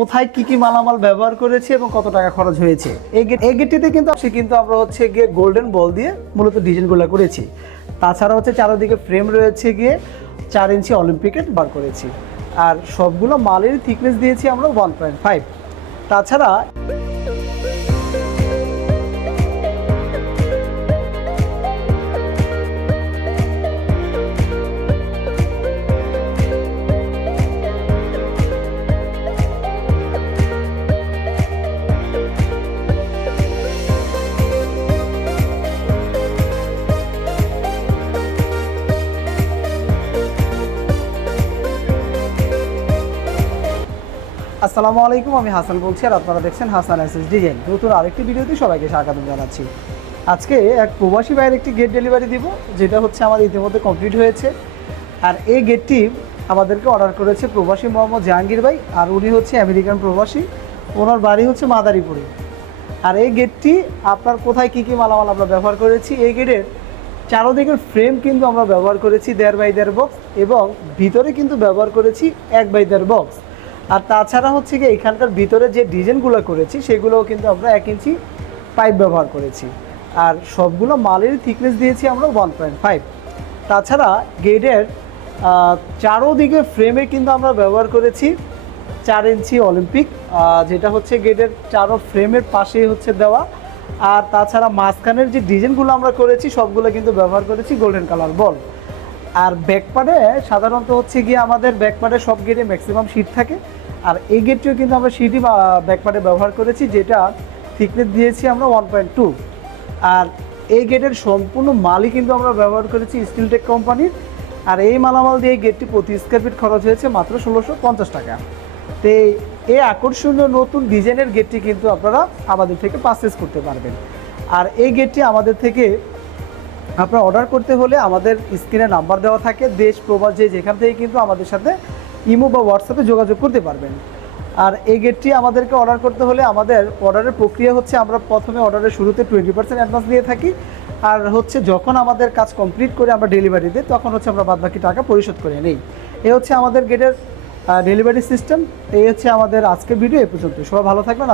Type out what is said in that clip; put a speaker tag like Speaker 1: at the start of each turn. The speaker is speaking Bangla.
Speaker 1: কোথায় কি কি মালামাল ব্যবহার করেছি এবং কত টাকা খরচ হয়েছে? এই গেট এই গেটটিতে কিন্তু সে কিন্তু আমরা হচ্ছে গিয়ে গোল্ডেন বল দিয়ে মূলত ডিজাইনগুলো করেছি। তাছাড়া হচ্ছে চারোদিকে ফ্রেম রয়েছে গিয়ে চার ইঞ্চি অলিম্পিকেট বার করেছি। আর সবগুলো মালের থিকনেস দিয়েছি আমরা ওয়ান পয়েন্ট ফাইভ তাছাড়া আসসালামু আলাইকুম, আমি হাসান বলছি আর আপনারা দেখছেন হাসান এস এসএস ডিজাইন নতুন আরেকটি ভিডিওতে সবাইকে স্বাগত জানাচ্ছি। আজকে এক প্রবাসী ভাইয়ের একটি গেট ডেলিভারি দিব, যেটা হচ্ছে আমাদের ইতিমধ্যে কমপ্লিট হয়েছে। আর এই গেটটি আমাদেরকে অর্ডার করেছে প্রবাসী মোহাম্মদ জাহাঙ্গীর ভাই, আর উনি হচ্ছে আমেরিকান প্রবাসী। ওনার বাড়ি হচ্ছে মাদারীপুরে। আর এই গেটটি আপনার কোথায় কী কী মালামাল আমরা ব্যবহার করেছি, এই গেটের চারোদিকের ফ্রেম কিন্তু আমরা ব্যবহার করেছি দেড় বাই দেড় বক্স এবং ভিতরে কিন্তু ব্যবহার করেছি এক বাই দেড় বক্স আর তাছাড়া হচ্ছে কি এখানকার ভিতরে যে ডিজাইনগুলো করেছি, সেগুলোও কিন্তু আমরা এক ইঞ্চি পাইপ ব্যবহার করেছি। আর সবগুলো মালের থিকনেস দিয়েছি আমরা ওয়ান পয়েন্ট ফাইভ তাছাড়া গেটের চারোদিকে ফ্রেমে কিন্তু আমরা ব্যবহার করেছি চার ইঞ্চি অলিম্পিক যেটা হচ্ছে গেটের চারো ফ্রেমের পাশেই হচ্ছে দেওয়া। আর তাছাড়া মাঝখানের যে ডিজাইনগুলো আমরা করেছি, সবগুলো কিন্তু ব্যবহার করেছি গোল্ডেন কালার বল আর ব্যাকপার্টে সাধারণত হচ্ছে গিয়ে আমাদের ব্যাকপার্টে সব গেটে ম্যাক্সিমাম সিট থাকে। আর এই গেটটিও কিন্তু আমরা সিটই ব্যাকপার্টে ব্যবহার করেছি, যেটা থিকনেস দিয়েছি আমরা ওয়ান পয়েন্ট টু আর এই গেটের সম্পূর্ণ মালই কিন্তু আমরা ব্যবহার করেছি স্টিলটেক কোম্পানির আর এই মালামাল দিয়ে এই গেটটি প্রতি স্কোয়ার ফিট খরচ হয়েছে মাত্র ষোলোশো পঞ্চাশ টাকা। তো এই- এই আকর্ষণীয় নতুন ডিজাইনের গেটটি কিন্তু আপনারা আমাদের থেকে পারচেস করতে পারবেন। আর এই গেটটি আমাদের থেকে আপনার অর্ডার করতে হলে আমাদের স্ক্রিনে নাম্বার দেওয়া থাকে। দেশ, প্রবাস, যে যেখান থেকে কিন্তু আমাদের সাথে ইমো বা হোয়াটসঅ্যাপে যোগাযোগ করতে পারবেন। আর এই গেটটি আমাদেরকে অর্ডার করতে হলে আমাদের অর্ডারের প্রক্রিয়া হচ্ছে আমরা প্রথমে অর্ডারের শুরুতে টোয়েন্টি পার্সেন্ট অ্যাডভান্স দিয়ে থাকি। আর হচ্ছে যখন আমাদের কাজ কমপ্লিট করে আমরা ডেলিভারি দিই, তখন হচ্ছে আমরা বাদবাকি টাকা পরিশোধ করে নিই। এ হচ্ছে আমাদের গেটের ডেলিভারি সিস্টেম এই হচ্ছে আমাদের আজকের ভিডিও এ পর্যন্ত। সবাই ভালো থাকবেন।